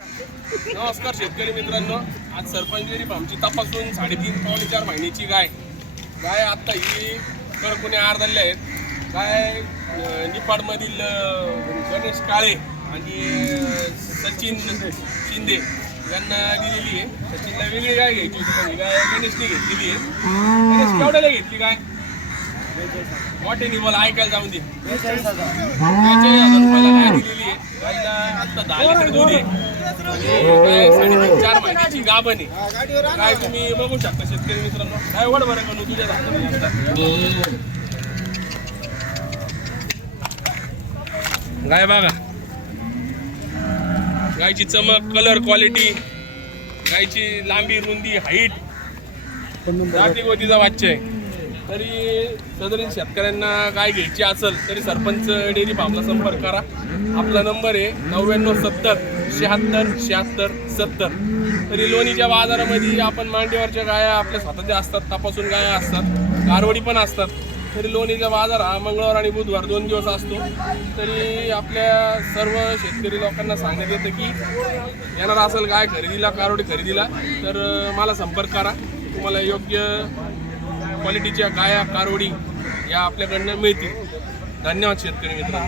नमस्कार शेतकरी मित्रांनो, आज सरपंच डेअरी फार्मची तपासून 3.5-4 महिन्याची गाय आता ही कडकुने आरधरल्या आहेत. गाय निफाडमधील गणेश काळे आणि सचिन शिंदे यांना दिलेली आहे. सचिनला वेगळी गाय घ्यायची होती पण ही गाय गणेशने घेतलेली आहे. गणेश केवढ्याला घेतली गाय? मोठ्याने बोला, ऐकायला जाऊन दे. 42,000 रुपयाला गाय दिलेली आहे. गायला आता 10 लिटर दूध आहे. 3.5-4 महिन्याची गाभण आहे. काय तुम्ही बघू शकता शेतकरी मित्रांनो. काय वड बरं करू तुझ्या गाय बघा, गायची चमक, कलर, क्वालिटी, गायची लांबी, रुंदी, हाईट, जाती गोतीचा वाच्य आहे. तरी साधारण शेतकऱ्यांना गाय घ्यायची असेल तरी सरपंच डेअरी फार्मला संपर्क करा. आपला नंबर आहे 9970 76 76 70. तरी लोणीच्या बाजारामध्ये आपण मांडीवरच्या गाया आपल्या स्वतःच्या असतात, तपासून गाया असतात, कारवडी पण असतात. तरी लोणीचा बाजार हा मंगळवार आणि बुधवार 2 दिवस असतो. तरी आपल्या सर्व शेतकरी लोकांना सांगण्यात येतं की येणार असेल गाय खरेदीला, कारवडी खरेदीला तर मला संपर्क करा. तुम्हाला योग्य क्वालिटीच्या गाया, कारवडी या आपल्याकडनं मिळतील. धन्यवाद शेतकरी मित्रांनो.